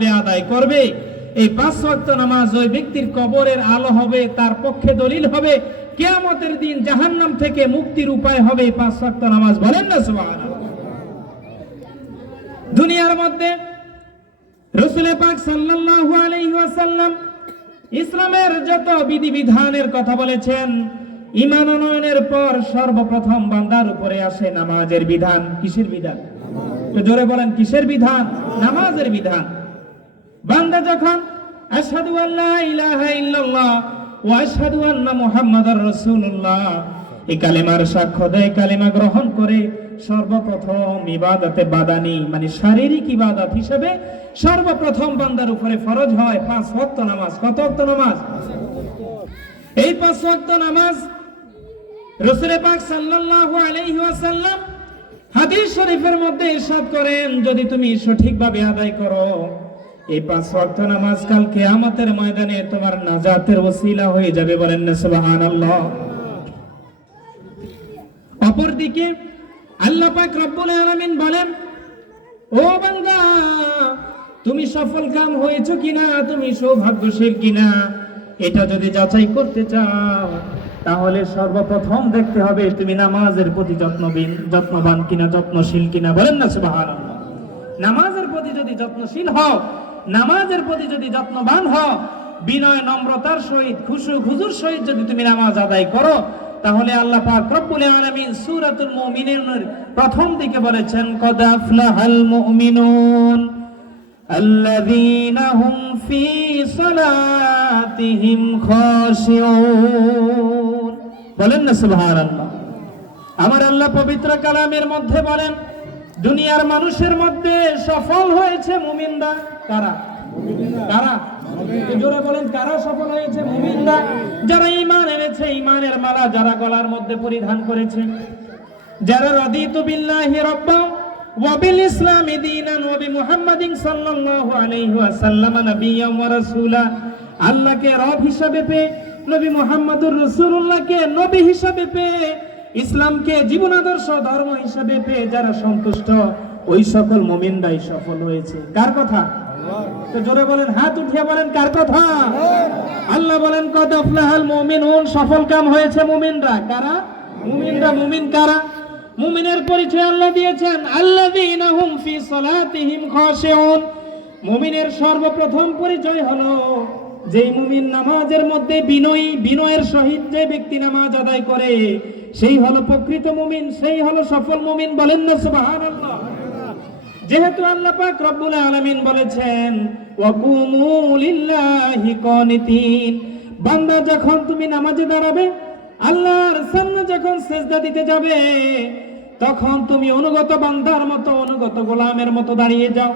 ভাবে আদায় করবে, এই 5 ওয়াক্ত নামাজ ওই ব্যক্তির কবরের আলো হবে, তার পক্ষে দলিল হবে, কিয়ামতের দিন জাহান্নাম থেকে মুক্তির উপায় হবে 5 ওয়াক্ত নামাজ। বলেন না সুবহানাল্লাহ। দুনিয়ার মধ্যে রাসূল পাক সাল্লাল্লাহু আলাইহি ওয়াসাল্লাম ইসলামের যত বিধিবিধানের কথা বলেছেন, ঈমান আনয়নের পর সর্বপ্রথম বান্দার উপরে আসে নামাজের বিধান। কিসের বিধান? তো জোরে বলেন, কিসের বিধান? নামাজের বিধান। বান্দা যখন আশহাদু আল্লা ইলাহা ইল্লাল্লাহ ওয়া আশহাদু আন্না মুহাম্মাদার রাসূলুল্লাহ এই কালেমার সাক্ষ্য দেয়, কালেমা গ্রহণ করে, সর্বপ্রথম ইবাদতে বাদানি মানে শারীরিক ইবাদত হিসেবে সর্বপ্রথম বান্দার উপরে ফরজ হয় 5 ওয়াক্ত নামাজ। কত ওয়াক্ত নামাজ? এই 5 ওয়াক্ত নামাজ রাসূল পাক সাল্লাল্লাহু আলাইহি ওয়াসাল্লাম হাদিস শরীফের মধ্যে ইরশাদ করেন, যদি তুমি সঠিকভাবে আদায় করো এই 5 ওয়াক্ত নামাজ, কাল কিয়ামতের ময়দানে তোমার নাজাতের ওসিলা হয়ে যাবে। বলেন না সুবহানাল্লাহ। অপরদিকে আল্লাহ পাক রব্বুল আলামিন বলেন, ও বান্দা তুমি সফল কাম হয়েছো কিনা, তুমি সৌভাগ্যশীল কিনা, এটা যদি যাচাই করতে চাও তাহলে সর্বপ্রথম দেখতে হবে তুমি নামাজের প্রতি যত্নবান কিনা, যত্নশীল কিনা। বলেন না সুবহানাল্লাহ। নামাজের প্রতি যদি যত্নশীল হও, নামাজের প্রতি যদি যত্নবান হও, বিনয় নম্রতার সহিত খুশু খুজুর সহিত যদি তুমি নামাজ আদায় করো, তাহলে আল্লাহ পাক রব্বুল আলামিন সূরাতুল মুমিনুনের প্রথম দিকে বলেছেন, কদ আফলাহাল মুমিনুন আল্লাযীনা হুম ফী সালাতিহিম খাশিউন। বলেন না সুবহানাল্লাহ। আমার আল্লাহ পবিত্র কালামের মধ্যে বলেন, দুনিয়ার মানুষের মধ্যে সফল হয়েছে মুমিনরা। কারা? কারা? জোরে বলেন, কারা সফল হয়েছে? মুমিনরা, যারা ঈমান এনেছে, ঈমানের মালা যারা গলার মধ্যে পরিধান করেছে, যারা রাদিতু বিল্লাহি রাব্বান ওয়া বিল ইসলামি দীনান ওয়া বিমুহাম্মাদিন সাল্লাল্লাহু আলাইহি ওয়াসাল্লাম নাবিয়্যান ওয়া রাসূলা, আল্লাহকে রব হিসাবে পেয়ে, নবী মুহাম্মদুর রাসূলুল্লাহকে নবী হিসাবে পেয়ে, ইসলামকে জীবন আদর্শ ধর্ম হিসাবে পেয়ে যারা সন্তুষ্ট, ওই সকল মুমিনরাই সফল হয়েছে। কার কথা? তো জোরে বলেন, হাত উঠিয়ে বলেন, কার কথা? আল্লাহ বলেন, কদ আফলাহাল মুমিনুন, সফল কাম হয়েছে মুমিনরা। কারা? মুমিনরা। মুমিন কারা? মুমিনের পরিচয় আল্লাহ দিয়েছেন, আল্লাযীনা হুম ফী সালাতিহিম খাশিউন। মুমিনের সর্বপ্রথম পরিচয় হলো যেই মুমিন নামাজের মধ্যে বিনয়ের সহিত যে ব্যক্তি নামাজ আদায় করে, সেই হলো প্রকৃত মুমিন, সেই হলো সফল মুমিন। বলেন না সুবহানাল্লাহ। যেহেতু আল্লাহ পাক রব্বুল আলামিন বলেছেন, ওয়া কুমু লিল্লাহি কানিতিন, বান্দা যখন তুমি নামাজে দাঁড়াবে, আল্লাহর সামনে যখন সিজদা দিতে যাবে, তখন তুমি অনুগত বান্দার মতো, অনুগত গোলামের মতো দাঁড়িয়ে যাও।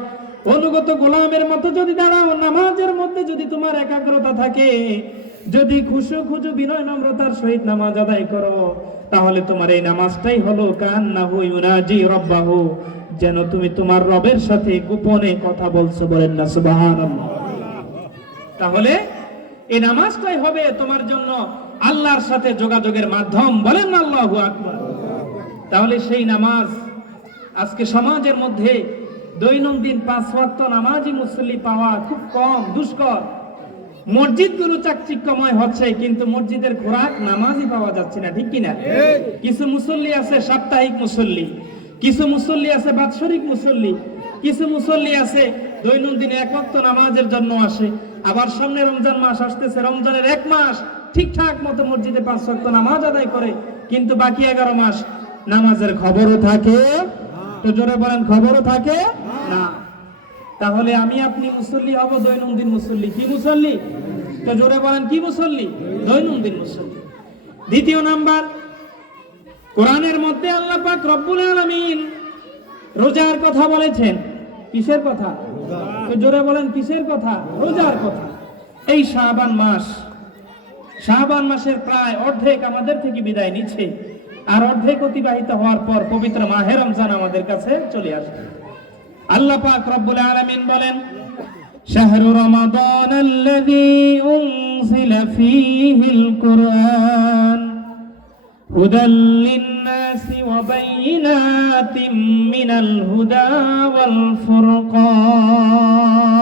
অনুগত গোলামের মতো যদি দাঁড়াও, নামাজের মধ্যে যদি তোমার একাগ্রতা থাকে, যদি খুশু খুজু বিনয় নম্রতার সহিত নামাজ আদায় করো, তাহলে তোমার এই নামাজটাই হলো কান্নাহু ইউনাজি রাব্বাহু, যেন তুমি তোমার রবের সাথে গোপনে কথা বলছো। বলেন না সুবহানাল্লাহ। তাহলে এই নামাজটাই হবে তোমার জন্য আল্লাহর সাথে যোগাযোগের মাধ্যম। বলেন না আল্লাহু আকবার। তাহলে সেই নামাজ আজকে সমাজের মধ্যে দৈনন্দিন 5 ওয়াক্ত নামাজি মুসল্লি পাওয়া খুব কম, দুষ্কর। মসজিদগুলো চাকচিক্যময় হচ্ছে, কিন্তু মসজিদের খোরাক নামাজই পাওয়া যাচ্ছে না। ঠিক কিনা? কিছু মুসল্লি আছে সাপ্তাহিক মুসল্লি, কিছু মুসল্লি আছে বাৎসরিক মুসল্লি, কিছু মুসল্লি আছে দৈনন্দিন 1 ওয়াক্ত নামাজের জন্য আসে। আবার সামনে রমজান মাস আসতেছে, রমজানের 1 মাস ঠিকঠাক মতো মসজিদে 5 ওয়াক্ত নামাজ আদায় করে, কিন্তু বাকি 11 মাস নামাজের খবরও থাকে। তো জোরে বলেন, খবরও থাকে না। তাহলে আমি আপনি মুসল্লি হব দৈনন্দিন মুসল্লি। কি মুসল্লি? তো জোরে বলেন, কি মুসল্লি? দৈনন্দিন মুসল্লি। দ্বিতীয় নাম্বার, কোরআনের মধ্যে আল্লাহ পাক রব্বুল আলামিন রোজার কথা বলেছেন। কিসের কথা? তো জোরে বলেন, কিসের কথা? রোজার কথা। এই শাবান মাসের প্রায় অর্ধেক আমাদের থেকে বিদায় নিচ্ছে, আর অর্ধেক অতিবাহিত হওয়ার পর পবিত্র মাহে রমজান আমাদের কাছে চলে আসবে। আল্লাহ পাক রব্বুল আলামিন বলেন, শাহরু রমাদানাল্লাযী উনজিলা ফীহিল কুরআন হুদাল লিন-নাসি ওয়া বাইয়িনাতিম মিনাল হুদা ওয়াল ফুরকান।